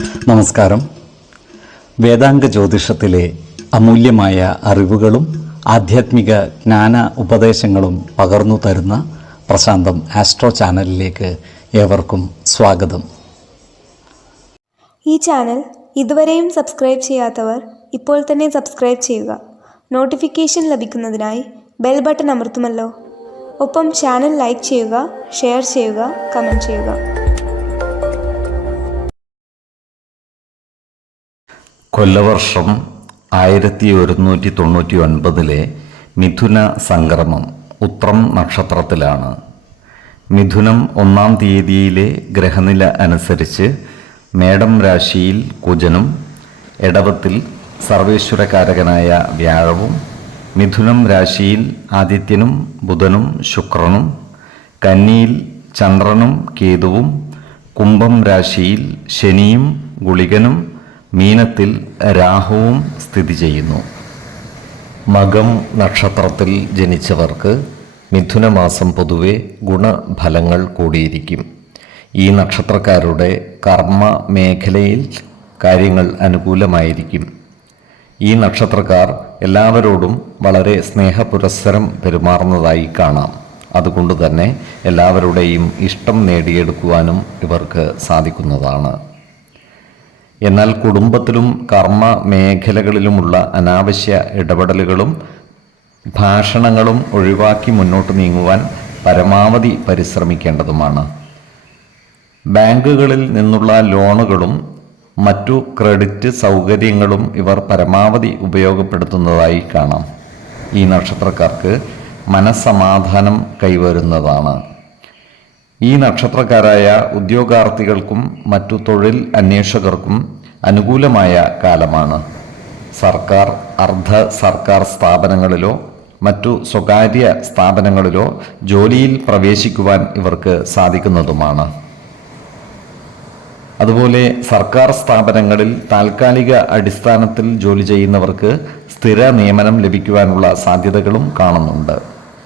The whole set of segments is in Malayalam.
നമസ്കാരം. വേദാംഗ ജ്യോതിഷത്തിലെ അമൂല്യമായ അറിവുകളും ആധ്യാത്മിക ജ്ഞാന ഉപദേശങ്ങളും പകർന്നു തരുന്ന പ്രശാന്തം ആസ്ട്രോ ചാനലിലേക്ക് ഏവർക്കും സ്വാഗതം. ഈ ചാനൽ ഇതുവരെയും സബ്സ്ക്രൈബ് ചെയ്യാത്തവർ ഇപ്പോൾ തന്നെ സബ്സ്ക്രൈബ് ചെയ്യുക. നോട്ടിഫിക്കേഷൻ ലഭിക്കുന്നതിനായി ബെൽ ബട്ടൺ അമർത്തുമല്ലോ. ഒപ്പം ചാനൽ ലൈക്ക് ചെയ്യുക, ഷെയർ ചെയ്യുക, കമൻറ്റ് ചെയ്യുക. കൊല്ലവർഷം 1199 മിഥുന സംക്രമം ഉത്രം നക്ഷത്രത്തിലാണ്. മിഥുനം 1-ാം തീയതിയിലെ ഗ്രഹനില അനുസരിച്ച് മേടം രാശിയിൽ കുജനും, എടവത്തിൽ സർവേശ്വരകാരകനായ വ്യാഴവും, മിഥുനം രാശിയിൽ ആദിത്യനും ബുധനും ശുക്രനും, കന്നിയിൽ ചന്ദ്രനും കേതുവും, കുംഭം രാശിയിൽ ശനിയും ഗുളികനും, മീനത്തിൽ രാഹുവും സ്ഥിതി ചെയ്യുന്നു. മകം നക്ഷത്രത്തിൽ ജനിച്ചവർക്ക് മിഥുനമാസം പൊതുവെ ഗുണഫലങ്ങൾ കൂടിയിരിക്കും. ഈ നക്ഷത്രക്കാരുടെ കർമ്മ മേഖലയിൽ കാര്യങ്ങൾ അനുകൂലമായിരിക്കും. ഈ നക്ഷത്രക്കാർ എല്ലാവരോടും വളരെ സ്നേഹപുരസ്സരം പെരുമാറുന്നതായി കാണാം. അതുകൊണ്ട് തന്നെ എല്ലാവരുടെയും ഇഷ്ടം നേടിയെടുക്കുവാനും ഇവർക്ക് സാധിക്കുന്നതാണ്. എന്നാൽ കുടുംബത്തിലും കർമ്മ മേഖലകളിലുമുള്ള അനാവശ്യ ഇടപെടലുകളും ഭാഷണങ്ങളും ഒഴിവാക്കി മുന്നോട്ട് നീങ്ങുവാൻ പരമാവധി പരിശ്രമിക്കേണ്ടതുമാണ്. ബാങ്കുകളിൽ നിന്നുള്ള ലോണുകളും മറ്റു ക്രെഡിറ്റ് സൗകര്യങ്ങളും ഇവർ പരമാവധി ഉപയോഗപ്പെടുത്തുന്നതായി കാണാം. ഈ നക്ഷത്രക്കാർക്ക് മനസ്സമാധാനം കൈവരുന്നതാണ്. ഈ നക്ഷത്രക്കാരായ ഉദ്യോഗാർത്ഥികൾക്കും മറ്റു തൊഴിൽ അന്വേഷകർക്കും അനുകൂലമായ കാലമാണ്. സർക്കാർ, അർദ്ധ സർക്കാർ സ്ഥാപനങ്ങളിലോ മറ്റു സ്വകാര്യ സ്ഥാപനങ്ങളിലോ ജോലിയിൽ പ്രവേശിക്കുവാൻ ഇവർക്ക് സാധിക്കുന്നതുമാണ്. അതുപോലെ സർക്കാർ സ്ഥാപനങ്ങളിൽ താൽക്കാലിക അടിസ്ഥാനത്തിൽ ജോലി ചെയ്യുന്നവർക്ക് സ്ഥിര നിയമനം ലഭിക്കുവാനുള്ള സാധ്യതകളും കാണുന്നുണ്ട്.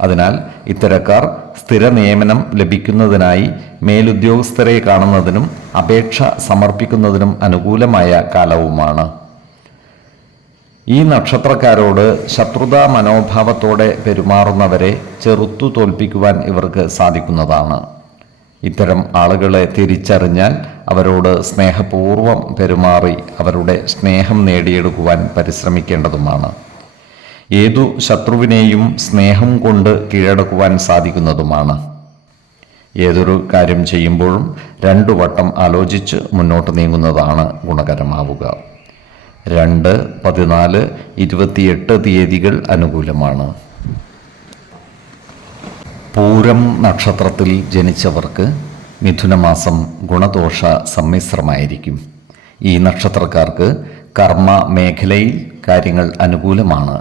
അതിനാൽ ഇത്തരക്കാർ സ്ഥിര നിയമനം ലഭിക്കുന്നതിനായി മേലുദ്യോഗസ്ഥരെ കാണുന്നതിനും അപേക്ഷ സമർപ്പിക്കുന്നതിനും അനുകൂലമായ കാലവുമാണ്. ഈ നക്ഷത്രക്കാരോട് ശത്രുതാ മനോഭാവത്തോടെ പെരുമാറുന്നവരെ ചെറുത്തു തോൽപ്പിക്കുവാൻ ഇവർക്ക് സാധിക്കുന്നതാണ്. ഇത്തരം ആളുകളെ തിരിച്ചറിഞ്ഞാൽ അവരോട് സ്നേഹപൂർവ്വം പെരുമാറി അവരുടെ സ്നേഹം നേടിയെടുക്കുവാൻ പരിശ്രമിക്കേണ്ടതുമാണ്. ഏതു ശത്രുവിനെയും സ്നേഹം കൊണ്ട് കീഴടക്കുവാൻ സാധിക്കുന്നതുമാണ്. ഏതൊരു കാര്യം ചെയ്യുമ്പോഴും 2 വട്ടം ആലോചിച്ച് മുന്നോട്ട് നീങ്ങുന്നതാണ് ഗുണകരമാവുക. 2, 14, 28 തീയതികൾ അനുകൂലമാണ്. പൂരം നക്ഷത്രത്തിൽ ജനിച്ചവർക്ക് മിഥുനമാസം ഗുണദോഷ സമ്മിശ്രമായിരിക്കും. ഈ നക്ഷത്രക്കാർക്ക് കർമ്മ മേഖലയിൽ കാര്യങ്ങൾ അനുകൂലമാണ്.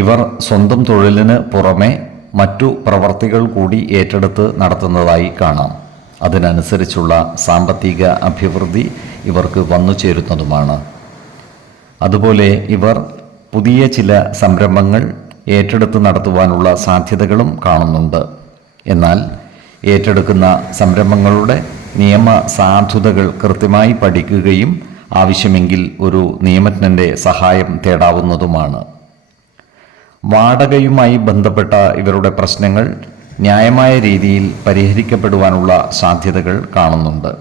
ഇവർ സ്വന്തം തൊഴിലിന് പുറമെ മറ്റു പ്രവർത്തികൾ കൂടി ഏറ്റെടുത്ത് നടത്തുന്നതായി കാണാം. അതിനനുസരിച്ചുള്ള സാമ്പത്തിക അഭിവൃദ്ധി ഇവർക്ക് വന്നു ചേരുന്നതുമാണ്. അതുപോലെ ഇവർ പുതിയ ചില സംരംഭങ്ങൾ ഏറ്റെടുത്ത് നടത്തുവാനുള്ള സാധ്യതകളും കാണുന്നുണ്ട്. എന്നാൽ ഏറ്റെടുക്കുന്ന സംരംഭങ്ങളുടെ നിയമ സാധുതകൾ കൃത്യമായി പഠിക്കുകയും ആവശ്യമെങ്കിൽ ഒരു നിയമജ്ഞൻ്റെ സഹായം തേടാവുന്നതുമാണ്. വാടകയുമായി ബന്ധപ്പെട്ട ഇവരുടെ പ്രശ്നങ്ങൾ ന്യായമായ രീതിയിൽ പരിഹരിക്കപ്പെടുവാനുള്ള സാധ്യതകൾ കാണുന്നുണ്ട്.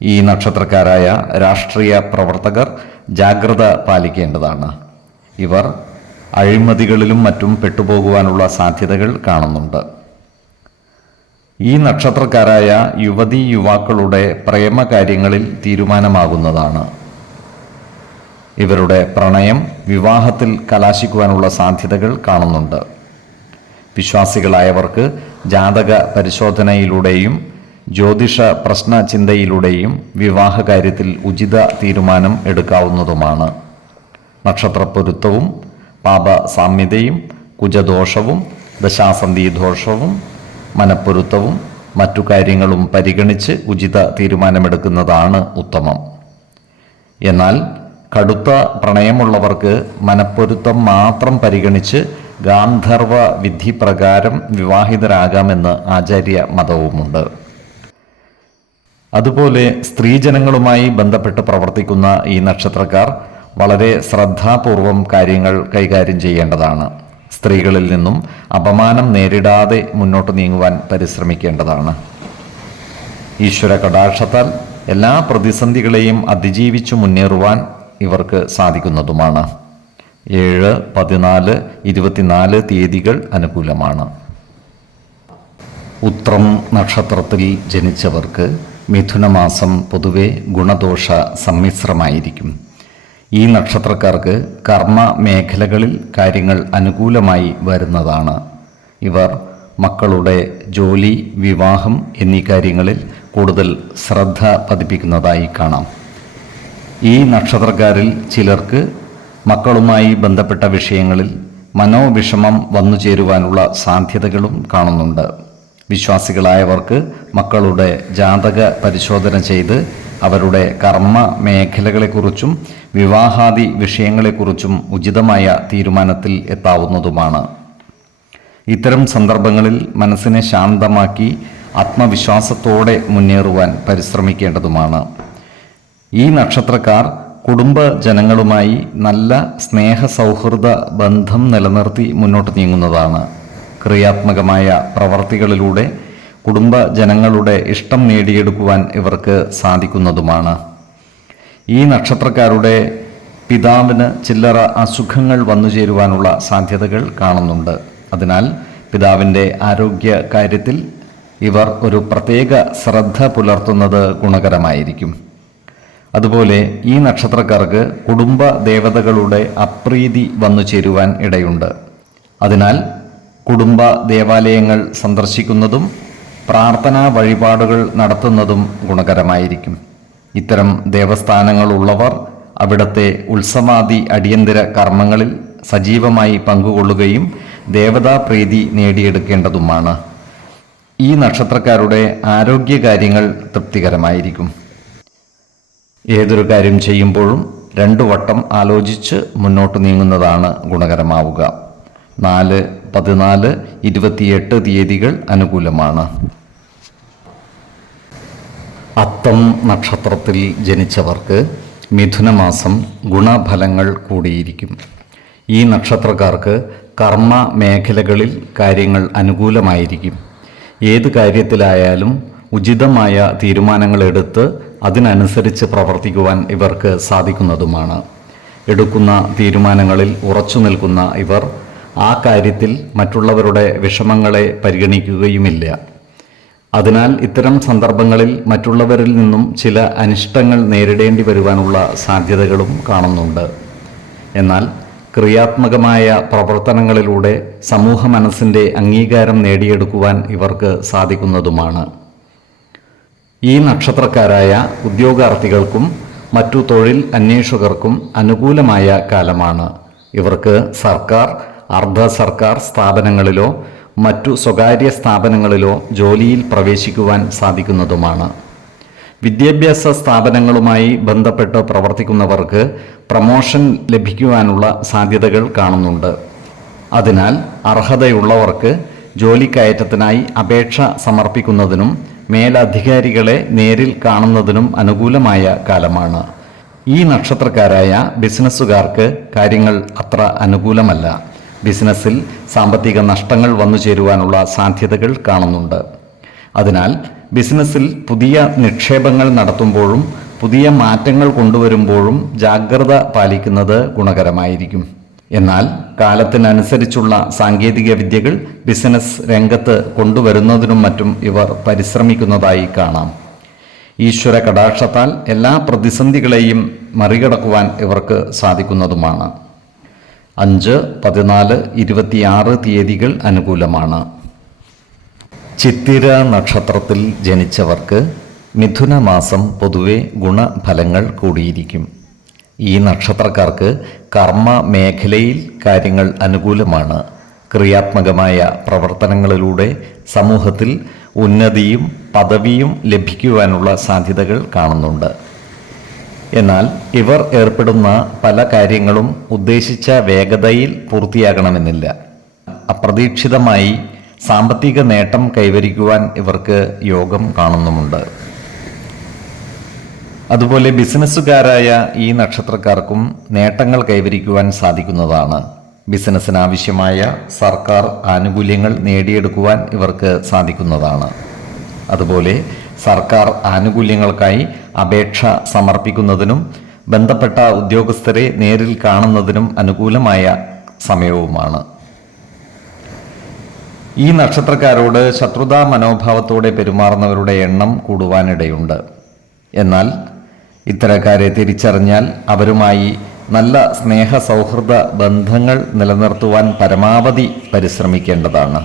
ഈ നക്ഷത്രക്കാരായ രാഷ്ട്രീയ പ്രവർത്തകർ ജാഗ്രത പാലിക്കേണ്ടതാണ്. ഇവർ അഴിമതികളിലും മറ്റും പെട്ടുപോകുവാനുള്ള സാധ്യതകൾ കാണുന്നുണ്ട്. ഈ നക്ഷത്രക്കാരായ യുവതീ യുവാക്കളുടെ പ്രേമകാര്യങ്ങളിൽ തീരുമാനമാകുന്നതാണ്. ഇവരുടെ പ്രണയം വിവാഹത്തിൽ കലാശിക്കുവാനുള്ള സാധ്യതകൾ കാണുന്നുണ്ട്. വിശ്വാസികളായവർക്ക് ജാതക പരിശോധനയിലൂടെയും ജ്യോതിഷ പ്രശ്ന ചിന്തയിലൂടെയും വിവാഹകാര്യത്തിൽ ഉചിത തീരുമാനം എടുക്കാവുന്നതുമാണ്. നക്ഷത്രപ്പൊരുത്തവും പാപസാമ്യതയും കുജദോഷവും ദശാസന്ധി ദോഷവും മനപ്പൊരുത്തവും മറ്റു കാര്യങ്ങളും പരിഗണിച്ച് ഉചിത തീരുമാനമെടുക്കുന്നതാണ് ഉത്തമം. എന്നാൽ കടുത്ത പ്രണയമുള്ളവർക്ക് മനപ്പൊരുത്തം മാത്രം പരിഗണിച്ച് ഗാന്ധർവ വിധി പ്രകാരം വിവാഹിതരാകാമെന്ന് ആചാര്യ മതവുമുണ്ട്. അതുപോലെ സ്ത്രീജനങ്ങളുമായി ബന്ധപ്പെട്ട് പ്രവർത്തിക്കുന്ന ഈ നക്ഷത്രക്കാർ വളരെ ശ്രദ്ധാപൂർവം കാര്യങ്ങൾ കൈകാര്യം ചെയ്യേണ്ടതാണ്. സ്ത്രീകളിൽ നിന്നും അപമാനം നേരിടാതെ മുന്നോട്ട് നീങ്ങുവാൻ പരിശ്രമിക്കേണ്ടതാണ്. ഈശ്വര കടാക്ഷത്താൽ എല്ലാ പ്രതിസന്ധികളെയും അതിജീവിച്ചു മുന്നേറുവാൻ ഇവർക്ക് സാധിക്കുന്നതുമാണ്. 7, 14, 24 തീയതികൾ അനുകൂലമാണ്. ഉത്രം നക്ഷത്രത്തിൽ ജനിച്ചവർക്ക് മിഥുനമാസം പൊതുവെ ഗുണദോഷ സമ്മിശ്രമായിരിക്കും. ഈ നക്ഷത്രക്കാർക്ക് കർമ്മ മേഖലകളിൽ കാര്യങ്ങൾ അനുകൂലമായി വരുന്നതാണ്. ഇവർ മക്കളുടെ ജോലി, വിവാഹം എന്നീ കാര്യങ്ങളിൽ കൂടുതൽ ശ്രദ്ധ പതിപ്പിക്കുന്നതായി കാണാം. ഈ നക്ഷത്രക്കാരിൽ ചിലർക്ക് മക്കളുമായി ബന്ധപ്പെട്ട വിഷയങ്ങളിൽ മനോവിഷമം വന്നു ചേരുവാനുള്ള സാധ്യതകളും കാണുന്നുണ്ട്. വിശ്വാസികളായവർക്ക് മക്കളുടെ ജാതക പരിശോധന ചെയ്ത് അവരുടെ കർമ്മ മേഖലകളെക്കുറിച്ചും വിവാഹാദി വിഷയങ്ങളെക്കുറിച്ചും ഉചിതമായ തീരുമാനത്തിൽ എത്താവുന്നതുമാണ്. ഇത്തരം സന്ദർഭങ്ങളിൽ മനസ്സിനെ ശാന്തമാക്കി ആത്മവിശ്വാസത്തോടെ മുന്നേറുവാൻ പരിശ്രമിക്കേണ്ടതുമാണ്. ഈ നക്ഷത്രക്കാർ കുടുംബജനങ്ങളുമായി നല്ല സ്നേഹസൗഹൃദ ബന്ധം നിലനിർത്തി മുന്നോട്ട് നീങ്ങുന്നതാണ്. ക്രിയാത്മകമായ പ്രവർത്തികളിലൂടെ കുടുംബജനങ്ങളുടെ ഇഷ്ടം നേടിയെടുക്കുവാൻ ഇവർക്ക് സാധിക്കുന്നതുമാണ്. ഈ നക്ഷത്രക്കാരുടെ പിതാവിന് ചില്ലറ അസുഖങ്ങൾ വന്നു ചേരുവാനുള്ള സാധ്യതകൾ കാണുന്നുണ്ട്. അതിനാൽ പിതാവിൻ്റെ ആരോഗ്യ കാര്യത്തിൽ ഇവർ ഒരു പ്രത്യേക ശ്രദ്ധ പുലർത്തുന്നത് ഗുണകരമായിരിക്കും. അതുപോലെ ഈ നക്ഷത്രക്കാർക്ക് കുടുംബ ദേവതകളുടെ അപ്രീതി വന്നു ചേരുവാൻ ഇടയുണ്ട്. അതിനാൽ കുടുംബ ദേവാലയങ്ങൾ സന്ദർശിക്കുന്നതും പ്രാർത്ഥനാ വഴിപാടുകൾ നടത്തുന്നതും ഗുണകരമായിരിക്കും. ഇത്തരം ദേവസ്ഥാനങ്ങളുള്ളവർ അവിടുത്തെ ഉത്സവാദി അടിയന്തര കർമ്മങ്ങളിൽ സജീവമായി പങ്കുകൊള്ളുകയും ദേവതാപ്രീതി നേടിയെടുക്കേണ്ടതുമാണ്. ഈ നക്ഷത്രക്കാരുടെ ആരോഗ്യകാര്യങ്ങൾ തൃപ്തികരമായിരിക്കും. ഏതൊരു കാര്യം ചെയ്യുമ്പോഴും 2 വട്ടം ആലോചിച്ച് മുന്നോട്ട് നീങ്ങുന്നതാണ് ഗുണകരമാവുക. 4, 14, 28 തീയതികൾ അനുകൂലമാണ്. അത്തം നക്ഷത്രത്തിൽ ജനിച്ചവർക്ക് മിഥുനമാസം ഗുണഫലങ്ങൾ കൂടിയിരിക്കും. ഈ നക്ഷത്രക്കാർക്ക് കർമ്മ മേഖലകളിൽ കാര്യങ്ങൾ അനുകൂലമായിരിക്കും. ഏത് കാര്യത്തിലായാലും ഉചിതമായ തീരുമാനങ്ങളെടുത്ത് അതിനനുസരിച്ച് പ്രവർത്തിക്കുവാൻ ഇവർക്ക് സാധിക്കുന്നതുമാണ്. എടുക്കുന്ന തീരുമാനങ്ങളിൽ ഉറച്ചു നിൽക്കുന്ന ഇവർ ആ കാര്യത്തിൽ മറ്റുള്ളവരുടെ വിഷമങ്ങളെ പരിഗണിക്കുകയുമില്ല. അതിനാൽ ഇത്തരം സന്ദർഭങ്ങളിൽ മറ്റുള്ളവരിൽ നിന്നും ചില അനിഷ്ടങ്ങൾ നേരിടേണ്ടി വരുവാനുള്ള സാധ്യതകളും കാണുന്നുണ്ട്. എന്നാൽ ക്രിയാത്മകമായ പ്രവർത്തനങ്ങളിലൂടെ സമൂഹ മനസ്സിൻ്റെ അംഗീകാരം നേടിയെടുക്കുവാൻ ഇവർക്ക് സാധിക്കുന്നതുമാണ്. ഈ നക്ഷത്രക്കാരായ ഉദ്യോഗാർത്ഥികൾക്കും മറ്റു തൊഴിൽ അന്വേഷകർക്കും അനുകൂലമായ കാലമാണ്. ഇവർക്ക് സർക്കാർ, അർദ്ധ സർക്കാർ സ്ഥാപനങ്ങളിലോ മറ്റു സ്വകാര്യ സ്ഥാപനങ്ങളിലോ ജോലിയിൽ പ്രവേശിക്കുവാൻ സാധിക്കുന്നതുമാണ്. വിദ്യാഭ്യാസ സ്ഥാപനങ്ങളുമായി ബന്ധപ്പെട്ട് പ്രവർത്തിക്കുന്നവർക്ക് പ്രമോഷൻ ലഭിക്കുവാനുള്ള സാധ്യതകൾ കാണുന്നുണ്ട്. അതിനാൽ അർഹതയുള്ളവർക്ക് ജോലിക്കയറ്റത്തിനായി അപേക്ഷ സമർപ്പിക്കുന്നതിനും മേലധികാരികളെ നേരിൽ കാണുന്നതിനും അനുകൂലമായ കാലമാണ്. ഈ നക്ഷത്രക്കാരായ ബിസിനസ്സുകാർക്ക് കാര്യങ്ങൾ അത്ര അനുകൂലമല്ല. ബിസിനസ്സിൽ സാമ്പത്തിക നഷ്ടങ്ങൾ വന്നു ചേരുവാനുള്ള സാധ്യതകൾ കാണുന്നുണ്ട്. അതിനാൽ ബിസിനസ്സിൽ പുതിയ നിക്ഷേപങ്ങൾ നടത്തുമ്പോഴും പുതിയ മാറ്റങ്ങൾ കൊണ്ടുവരുമ്പോഴും ജാഗ്രത പാലിക്കുന്നത് ഗുണകരമായിരിക്കും. എന്നാൽ കാലത്തിനനുസരിച്ചുള്ള സാങ്കേതിക വിദ്യകൾ ബിസിനസ് രംഗത്ത് കൊണ്ടുവരുന്നതിനും മറ്റും ഇവർ പരിശ്രമിക്കുന്നതായി കാണാം. ഈശ്വര കടാക്ഷത്താൽ എല്ലാ പ്രതിസന്ധികളെയും മറികടക്കുവാൻ ഇവർക്ക് സാധിക്കുന്നതുമാണ്. 5, 14, 26 തീയതികൾ അനുകൂലമാണ്. ചിത്തിര നക്ഷത്രത്തിൽ ജനിച്ചവർക്ക് മിഥുനമാസം പൊതുവെ ഗുണഫലങ്ങൾ കൂടിയിരിക്കും. ഈ നക്ഷത്രക്കാർക്ക് കർമ്മ മേഖലയിൽ കാര്യങ്ങൾ അനുകൂലമാണ്. ക്രിയാത്മകമായ പ്രവർത്തനങ്ങളിലൂടെ സമൂഹത്തിൽ ഉന്നതിയും പദവിയും ലഭിക്കുവാനുള്ള സാധ്യതകൾ കാണുന്നുണ്ട്. എന്നാൽ ഇവർ ഏർപ്പെടുന്ന പല കാര്യങ്ങളും ഉദ്ദേശിച്ച വേഗതയിൽ പൂർത്തിയാകണമെന്നില്ല. അപ്രതീക്ഷിതമായി സാമ്പത്തിക നേട്ടം കൈവരിക്കുവാൻ ഇവർക്ക് യോഗം കാണുന്നുമുണ്ട്. അതുപോലെ ബിസിനസ്സുകാരായ ഈ നക്ഷത്രക്കാർക്കും നേട്ടങ്ങൾ കൈവരിക്കുവാൻ സാധിക്കുന്നതാണ്. ബിസിനസ്സിന് ആവശ്യമായ സർക്കാർ ആനുകൂല്യങ്ങൾ നേടിയെടുക്കുവാൻ ഇവർക്ക് സാധിക്കുന്നതാണ്. അതുപോലെ സർക്കാർ ആനുകൂല്യങ്ങൾക്കായി അപേക്ഷ സമർപ്പിക്കുന്നതിനും ബന്ധപ്പെട്ട ഉദ്യോഗസ്ഥരെ നേരിൽ കാണുന്നതിനും അനുകൂലമായ സമയവുമാണ്. ഈ നക്ഷത്രക്കാരോട് ശത്രുതാ മനോഭാവത്തോടെ പെരുമാറുന്നവരുടെ എണ്ണം കൂടുവാനിടയുണ്ട്. എന്നാൽ ഇത്തരക്കാരെ തിരിച്ചറിഞ്ഞാൽ അവരുമായി നല്ല സ്നേഹ സൗഹൃദ ബന്ധങ്ങൾ നിലനിർത്തുവാൻ പരമാവധി പരിശ്രമിക്കേണ്ടതാണ്.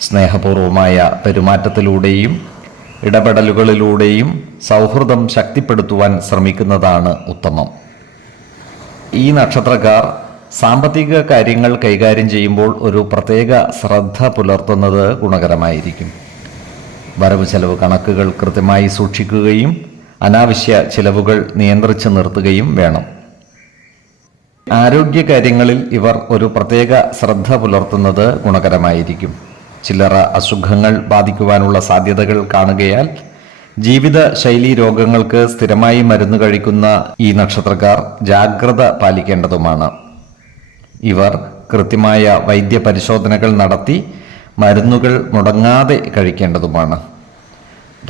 സ്നേഹപൂർവമായ പെരുമാറ്റത്തിലൂടെയും ഇടപെടലുകളിലൂടെയും സൗഹൃദം ശക്തിപ്പെടുത്തുവാൻ ശ്രമിക്കുന്നതാണ് ഉത്തമം. ഈ നക്ഷത്രക്കാർ സാമ്പത്തിക കാര്യങ്ങൾ കൈകാര്യം ചെയ്യുമ്പോൾ ഒരു പ്രത്യേക ശ്രദ്ധ പുലർത്തുന്നത് ഗുണകരമായിരിക്കും. വരവ് ചെലവ് കണക്കുകൾ കൃത്യമായി സൂക്ഷിക്കുകയും അനാവശ്യ ചിലവുകൾ നിയന്ത്രിച്ചു നിർത്തുകയും വേണം. ആരോഗ്യകാര്യങ്ങളിൽ ഇവർ ഒരു പ്രത്യേക ശ്രദ്ധ പുലർത്തുന്നത് ഗുണകരമായിരിക്കും. ചില്ലറ അസുഖങ്ങൾ ബാധിക്കുവാനുള്ള സാധ്യതകൾ കാണുകയാൽ ജീവിത ശൈലീ രോഗങ്ങൾക്ക് സ്ഥിരമായി മരുന്ന് കഴിക്കുന്ന ഈ നക്ഷത്രക്കാർ ജാഗ്രത പാലിക്കേണ്ടതുമാണ്. ഇവർ കൃത്യമായ വൈദ്യപരിശോധനകൾ നടത്തി മരുന്നുകൾ മുടങ്ങാതെ കഴിക്കേണ്ടതുമാണ്.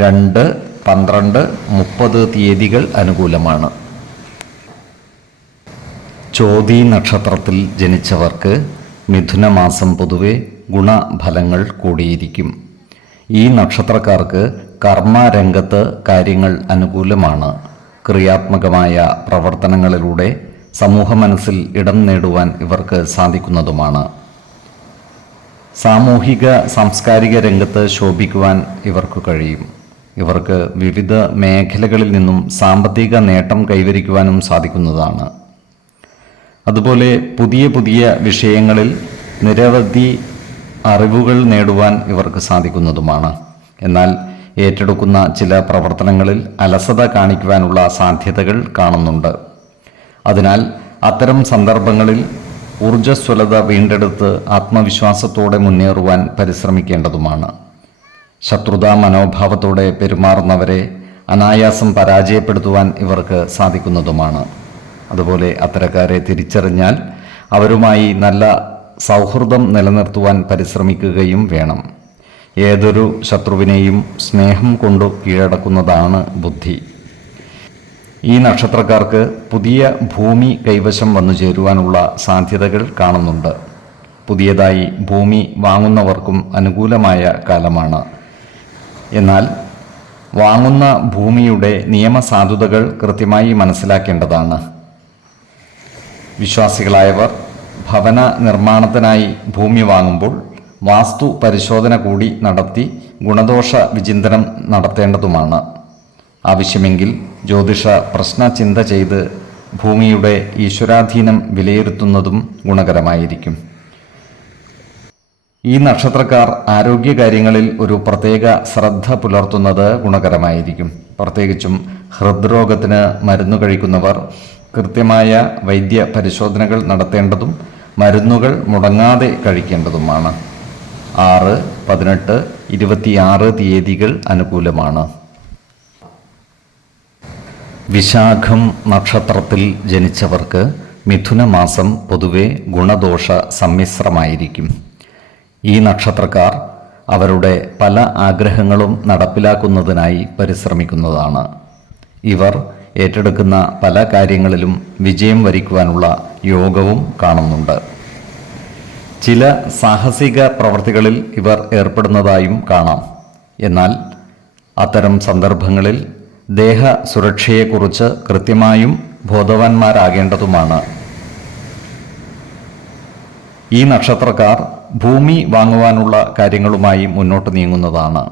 2, 12, 30 തീയതികൾ അനുകൂലമാണ്. ചോതി നക്ഷത്രത്തിൽ ജനിച്ചവർക്ക് മിഥുനമാസം പൊതുവെ ഗുണഫലങ്ങൾ കൂടിയിരിക്കും. ഈ നക്ഷത്രക്കാർക്ക് കർമ്മരംഗത്ത് കാര്യങ്ങൾ അനുകൂലമാണ്. ക്രിയാത്മകമായ പ്രവർത്തനങ്ങളിലൂടെ സമൂഹ മനസ്സിൽ ഇടം നേടുവാൻ ഇവർക്ക് സാധിക്കുന്നതുമാണ്. സാമൂഹിക സാംസ്കാരിക രംഗത്ത് ശോഭിക്കുവാൻ ഇവർക്ക് കഴിയും. ഇവർക്ക് വിവിധ മേഖലകളിൽ നിന്നും സാമ്പത്തിക നേട്ടം കൈവരിക്കുവാനും സാധിക്കുന്നതാണ്. അതുപോലെ പുതിയ പുതിയ വിഷയങ്ങളിൽ നിരവധി അറിവുകൾ നേടുവാൻ ഇവർക്ക് സാധിക്കുന്നതുമാണ്. എന്നാൽ ഏറ്റെടുക്കുന്ന ചില പ്രവർത്തനങ്ങളിൽ അലസത കാണിക്കുവാനുള്ള സാധ്യതകൾ കാണുന്നുണ്ട്. അതിനാൽ അത്തരം സന്ദർഭങ്ങളിൽ ഊർജ്ജസ്വലത വീണ്ടെടുത്ത് ആത്മവിശ്വാസത്തോടെ മുന്നേറുവാൻ പരിശ്രമിക്കേണ്ടതുമാണ്. ശത്രുതാ മനോഭാവത്തോടെ പെരുമാറുന്നവരെ അനായാസം പരാജയപ്പെടുത്തുവാൻ ഇവർക്ക് സാധിക്കുന്നതുമാണ്. അതുപോലെ അത്തരക്കാരെ തിരിച്ചറിഞ്ഞാൽ അവരുമായി നല്ല സൗഹൃദം നിലനിർത്തുവാൻ പരിശ്രമിക്കുകയും വേണം. ഏതൊരു ശത്രുവിനെയും സ്നേഹം കൊണ്ടു കീഴടക്കുന്നതാണ് ബുദ്ധി. ഈ നക്ഷത്രക്കാർക്ക് പുതിയ ഭൂമി കൈവശം വന്നു ചേരുവാനുള്ള സാധ്യതകൾ കാണുന്നുണ്ട്. പുതിയതായി ഭൂമി വാങ്ങുന്നവർക്കും അനുകൂലമായ കാലമാണ്. എന്നാൽ വാങ്ങുന്ന ഭൂമിയുടെ നിയമസാധുതകൾ കൃത്യമായി മനസ്സിലാക്കേണ്ടതാണ്. വിശ്വാസികളായവർ ഭവന നിർമ്മാണത്തിനായി ഭൂമി വാങ്ങുമ്പോൾ വാസ്തു പരിശോധന കൂടി നടത്തി ഗുണദോഷ വിചിന്തനം നടത്തേണ്ടതുമാണ്. ആവശ്യമെങ്കിൽ ജ്യോതിഷ പ്രശ്ന ചിന്ത ചെയ്ത് ഭൂമിയുടെ ഈശ്വരാധീനം വിലയിരുത്തുന്നതും ഗുണകരമായിരിക്കും. ഈ നക്ഷത്രക്കാർ ആരോഗ്യകാര്യങ്ങളിൽ ഒരു പ്രത്യേക ശ്രദ്ധ പുലർത്തുന്നത് ഗുണകരമായിരിക്കും. പ്രത്യേകിച്ചും ഹൃദ്രോഗത്തിന് മരുന്ന് കഴിക്കുന്നവർ കൃത്യമായ വൈദ്യ പരിശോധനകൾ നടത്തേണ്ടതും മരുന്നുകൾ മുടങ്ങാതെ കഴിക്കേണ്ടതുമാണ്. 6, 18, 26 തീയതികൾ അനുകൂലമാണ്. വിശാഖം നക്ഷത്രത്തിൽ ജനിച്ചവർക്ക് മിഥുനമാസം പൊതുവെ ഗുണദോഷ സമ്മിശ്രമായിരിക്കും. ഈ നക്ഷത്രക്കാർ അവരുടെ പല ആഗ്രഹങ്ങളും നടപ്പിലാക്കുന്നതിനായി പരിശ്രമിക്കുന്നതാണ്. ഇവർ ഏറ്റെടുക്കുന്ന പല കാര്യങ്ങളിലും വിജയം വരിക്കുവാനുള്ള യോഗവും കാണുന്നുണ്ട്. ചില സാഹസിക പ്രവർത്തികളിൽ ഇവർ ഏർപ്പെടുന്നതായും കാണാം. എന്നാൽ അത്തരം സന്ദർഭങ്ങളിൽ ദേഹ സുരക്ഷയെക്കുറിച്ച് കൃത്യമായും ബോധവാന്മാരാകേണ്ടതുമാണ്. ഈ നക്ഷത്രക്കാർ ഭൂമി വാങ്ങുവാനുള്ള കാര്യങ്ങളുമായി മുന്നോട്ട് നീങ്ങുന്നതാണ്.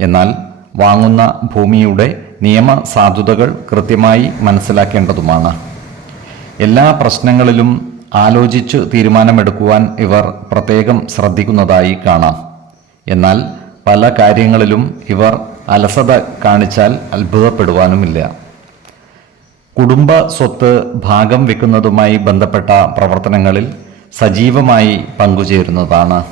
എന്നാൽ വാങ്ങുന്ന ഭൂമിയുടെ നിയമസാധുതകൾ കൃത്യമായി മനസ്സിലാക്കേണ്ടതുമാണ്. എല്ലാ പ്രശ്നങ്ങളിലും ആലോചിച്ച് തീരുമാനമെടുക്കുവാൻ ഇവർ പ്രത്യേകം ശ്രദ്ധിക്കുന്നതായി കാണാം. എന്നാൽ പല കാര്യങ്ങളിലും ഇവർ അലസത കാണിച്ചാൽ അത്ഭുതപ്പെടുവാനുമില്ല. കുടുംബ സ്വത്ത് ഭാഗം വെക്കുന്നതുമായി ബന്ധപ്പെട്ട പ്രവർത്തനങ്ങളിൽ സജീവമായി പങ്കുചേരുന്നതാണ്.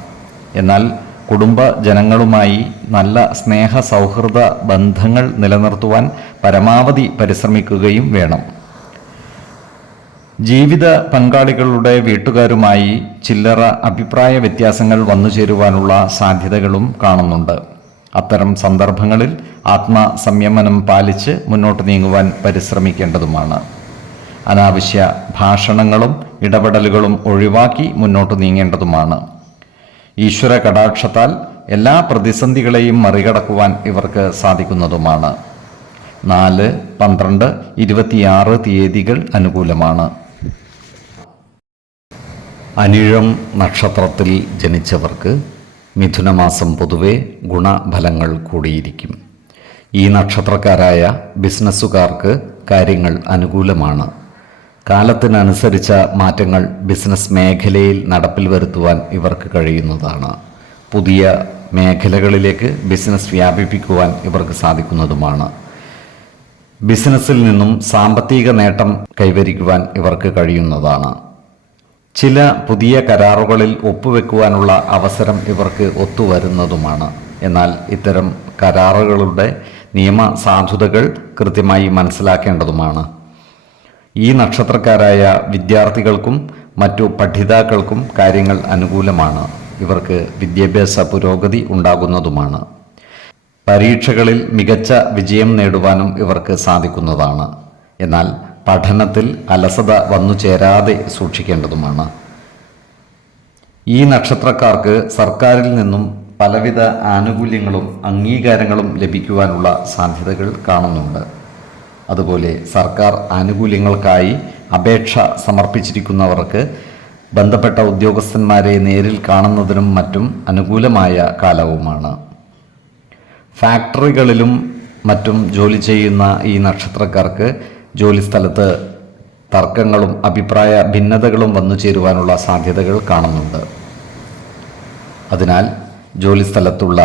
എന്നാൽ കുടുംബജനങ്ങളുമായി നല്ല സ്നേഹ സൗഹൃദ ബന്ധങ്ങൾ നിലനിർത്തുവാൻ പരമാവധി പരിശ്രമിക്കുകയും വേണം. ജീവിത പങ്കാളികളുടെ വീട്ടുകാരുമായി ചില്ലറ അഭിപ്രായ വ്യത്യാസങ്ങൾ വന്നുചേരുവാനുള്ള സാധ്യതകളും കാണുന്നുണ്ട്. അത്തരം സന്ദർഭങ്ങളിൽ ആത്മസംയമനം പാലിച്ച് മുന്നോട്ട് നീങ്ങുവാൻ പരിശ്രമിക്കേണ്ടതുമാണ്. അനാവശ്യ ഭാഷണങ്ങളും ഇടപെടലുകളും ഒഴിവാക്കി മുന്നോട്ട് നീങ്ങേണ്ടതുമാണ്. ഈശ്വര കടാക്ഷത്താൽ എല്ലാ പ്രതിസന്ധികളെയും മറികടക്കുവാൻ ഇവർക്ക് സാധിക്കുന്നതുമാണ്. 4, 12, 26 തീയതികൾ അനുകൂലമാണ്. അനിഴം നക്ഷത്രത്തിൽ ജനിച്ചവർക്ക് മിഥുനമാസം പൊതുവെ ഗുണഫലങ്ങൾ കൂടിയിരിക്കും. ഈ നക്ഷത്രക്കാരായ ബിസിനസ്സുകാർക്ക് കാര്യങ്ങൾ അനുകൂലമാണ്. കാലത്തിനനുസരിച്ച മാറ്റങ്ങൾ ബിസിനസ് മേഖലയിൽ നടപ്പിൽ വരുത്തുവാൻ ഇവർക്ക് കഴിയുന്നതാണ്. പുതിയ മേഖലകളിലേക്ക് ബിസിനസ് വ്യാപിപ്പിക്കുവാൻ ഇവർക്ക് സാധിക്കുന്നതുമാണ്. ബിസിനസ്സിൽ നിന്നും സാമ്പത്തിക നേട്ടം കൈവരിക്കുവാൻ ഇവർക്ക് കഴിയുന്നതാണ്. ചില പുതിയ കരാറുകളിൽ ഒപ്പുവെക്കുവാനുള്ള അവസരം ഇവർക്ക് ഒത്തുവരുന്നതുമാണ്. എന്നാൽ ഇത്തരം കരാറുകളുടെ നിയമസാധുതകൾ കൃത്യമായി മനസ്സിലാക്കേണ്ടതുമാണ്. ഈ നക്ഷത്രക്കാരായ വിദ്യാർത്ഥികൾക്കും മറ്റു പഠിതാക്കൾക്കും കാര്യങ്ങൾ അനുകൂലമാണ്. ഇവർക്ക് വിദ്യാഭ്യാസ പുരോഗതി ഉണ്ടാകുന്നതുമാണ്. പരീക്ഷകളിൽ മികച്ച വിജയം നേടുവാനും ഇവർക്ക് സാധിക്കുന്നതാണ്. എന്നാൽ പഠനത്തിൽ അലസത വന്നു ചേരാതെ സൂക്ഷിക്കേണ്ടതുമാണ്. ഈ നക്ഷത്രക്കാർക്ക് സർക്കാരിൽ നിന്നും പലവിധ ആനുകൂല്യങ്ങളും അംഗീകാരങ്ങളും ലഭിക്കുവാനുള്ള സാധ്യതകൾ കാണുന്നുണ്ട്. അതുപോലെ സർക്കാർ ആനുകൂല്യങ്ങൾക്കായി അപേക്ഷ സമർപ്പിച്ചിരിക്കുന്നവർക്ക് ബന്ധപ്പെട്ട ഉദ്യോഗസ്ഥന്മാരെ നേരിൽ കാണുന്നതിനും മറ്റും അനുകൂലമായ കാലവുമാണ്. ഫാക്ടറികളിലും മറ്റും ജോലി ചെയ്യുന്ന ഈ നക്ഷത്രക്കാർക്ക് ജോലിസ്ഥലത്ത് തർക്കങ്ങളും അഭിപ്രായ ഭിന്നതകളും വന്നു ചേരുവാനുള്ള സാധ്യതകൾ കാണുന്നുണ്ട്. അതിനാൽ ജോലിസ്ഥലത്തുള്ള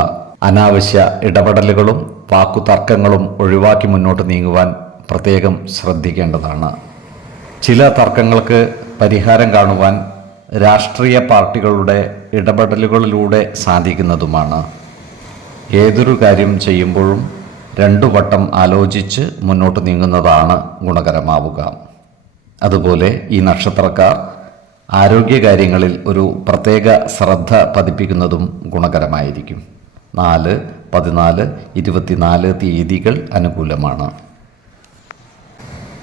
അനാവശ്യ ഇടപെടലുകളും വാക്കുതർക്കങ്ങളും ഒഴിവാക്കി മുന്നോട്ട് നീങ്ങുവാൻ പ്രത്യേകം ശ്രദ്ധിക്കേണ്ടതാണ്. ചില തർക്കങ്ങൾക്ക് പരിഹാരം കാണുവാൻ രാഷ്ട്രീയ പാർട്ടികളുടെ ഇടപെടലുകളിലൂടെ സാധിക്കുന്നതുമാണ്. ഏതൊരു കാര്യം ചെയ്യുമ്പോഴും 2 വട്ടം ആലോചിച്ച് മുന്നോട്ട് നീങ്ങുന്നതാണ് ഗുണകരമാവുക. അതുപോലെ ഈ നക്ഷത്രക്കാർ ആരോഗ്യകാര്യങ്ങളിൽ ഒരു പ്രത്യേക ശ്രദ്ധ പതിപ്പിക്കുന്നതും ഗുണകരമായിരിക്കും. 4, 14, 24 തീയതികൾ അനുകൂലമാണ്.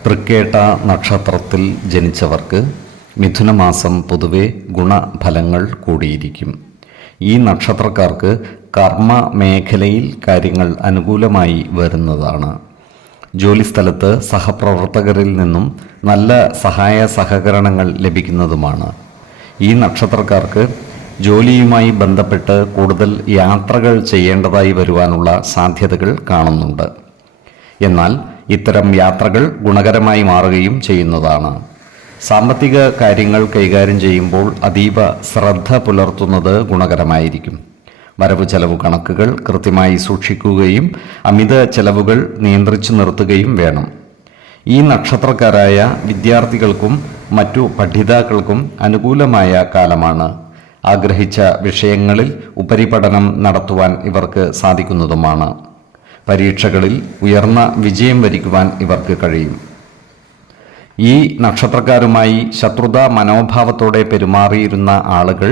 തൃക്കേട്ട നക്ഷത്രത്തിൽ ജനിച്ചവർക്ക് മിഥുനമാസം പൊതുവെ ഗുണഫലങ്ങൾ കൂടിയിരിക്കും. ഈ നക്ഷത്രക്കാർക്ക് കർമ്മ മേഖലയിൽ കാര്യങ്ങൾ അനുകൂലമായി വരുന്നതാണ്. ജോലിസ്ഥലത്ത് സഹപ്രവർത്തകരിൽ നിന്നും നല്ല സഹായ സഹകരണങ്ങൾ ലഭിക്കുന്നതുമാണ്. ഈ നക്ഷത്രക്കാർക്ക് ജോലിയുമായി ബന്ധപ്പെട്ട് കൂടുതൽ യാത്രകൾ ചെയ്യേണ്ടതായി വരുവാനുള്ള സാധ്യതകൾ കാണുന്നുണ്ട്. എന്നാൽ ഇത്തരം യാത്രകൾ ഗുണകരമായി മാറുകയും ചെയ്യുന്നതാണ്. സാമ്പത്തിക കാര്യങ്ങൾ കൈകാര്യം ചെയ്യുമ്പോൾ അതീവ ശ്രദ്ധ പുലർത്തുന്നത് ഗുണകരമായിരിക്കും. വരവ് ചെലവ് കണക്കുകൾ കൃത്യമായി സൂക്ഷിക്കുകയും അമിത ചെലവുകൾ നിയന്ത്രിച്ചു നിർത്തുകയും വേണം. ഈ നക്ഷത്രക്കാരായ വിദ്യാർത്ഥികൾക്കും മറ്റു പഠിതാക്കൾക്കും അനുകൂലമായ കാലമാണ്. ആഗ്രഹിച്ച വിഷയങ്ങളിൽ ഉപരിപഠനം നടത്തുവാൻ ഇവർക്ക് സാധിക്കുന്നതുമാണ്. പരീക്ഷകളിൽ ഉയർന്ന വിജയം വരിക്കുവാൻ ഇവർക്ക് കഴിയും. ഈ നക്ഷത്രക്കാരുമായി ശത്രുതാ മനോഭാവത്തോടെ പെരുമാറിയിരുന്ന ആളുകൾ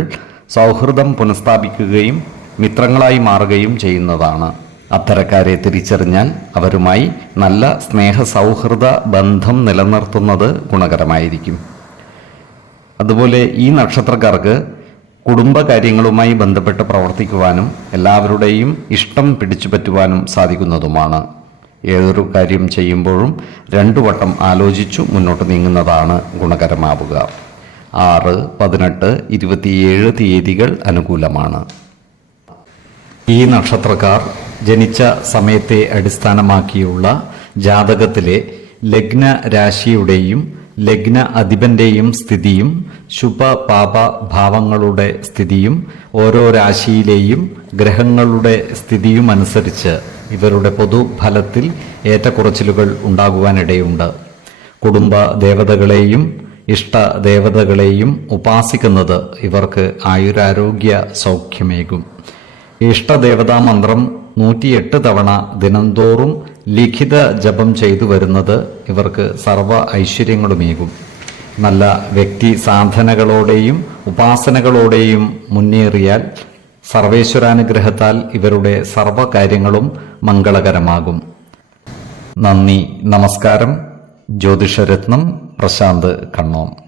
സൗഹൃദം പുനഃസ്ഥാപിക്കുകയും മിത്രങ്ങളായി മാറുകയും ചെയ്യുന്നതാണ്. അത്തരക്കാരെ തിരിച്ചറിഞ്ഞാൽ അവരുമായി നല്ല സ്നേഹ സൗഹൃദ ബന്ധം നിലനിർത്തുന്നത് ഗുണകരമായിരിക്കും. അതുപോലെ ഈ നക്ഷത്രക്കാർക്ക് കുടുംബകാര്യങ്ങളുമായി ബന്ധപ്പെട്ട് പ്രവർത്തിക്കുവാനും എല്ലാവരുടെയും ഇഷ്ടം പിടിച്ചുപറ്റുവാനും സാധിക്കുന്നതുമാണ്. ഏതൊരു കാര്യം ചെയ്യുമ്പോഴും 2 വട്ടം ആലോചിച്ചു മുന്നോട്ട് നീങ്ങുന്നതാണ് ഗുണകരമാവുക. 6, 18, 27 തീയതികൾ അനുകൂലമാണ്. ഈ നക്ഷത്രക്കാർ ജനിച്ച സമയത്തെ അടിസ്ഥാനമാക്കിയുള്ള ജാതകത്തിലെ ലഗ്ന രാശിയുടെയും ലഗ്ന അധിപന്റെയും സ്ഥിതിയും ശുഭ പാപ ഭാവങ്ങളുടെ സ്ഥിതിയും ഓരോ രാശിയിലെയും ഗ്രഹങ്ങളുടെ സ്ഥിതിയും അനുസരിച്ച് ഇവരുടെ പൊതുഫലത്തിൽ ഏറ്റക്കുറച്ചിലുകൾ ഉണ്ടാകുവാനിടയുണ്ട്. കുടുംബ ദേവതകളെയും ഇഷ്ട ദേവതകളെയും ഉപാസിക്കുന്നത് ഇവർക്ക് ആയുരാരോഗ്യ സൗഖ്യമേകും. ഇഷ്ടദേവതാ മന്ത്രം 108 തവണ ദിനംതോറും ലിഖിത ജപം ചെയ്തു വരുന്നത് ഇവർക്ക് സർവ ഐശ്വര്യങ്ങളുമേകും. നല്ല വ്യക്തി സാധനകളോടെയും ഉപാസനകളോടെയും മുന്നേറിയാൽ സർവേശ്വരാനുഗ്രഹത്താൽ ഇവരുടെ സർവകാര്യങ്ങളും മംഗളകരമാകും. നന്ദി, നമസ്കാരം. ജ്യോതിഷരത്നം പ്രശാന്ത് കണ്ണോം.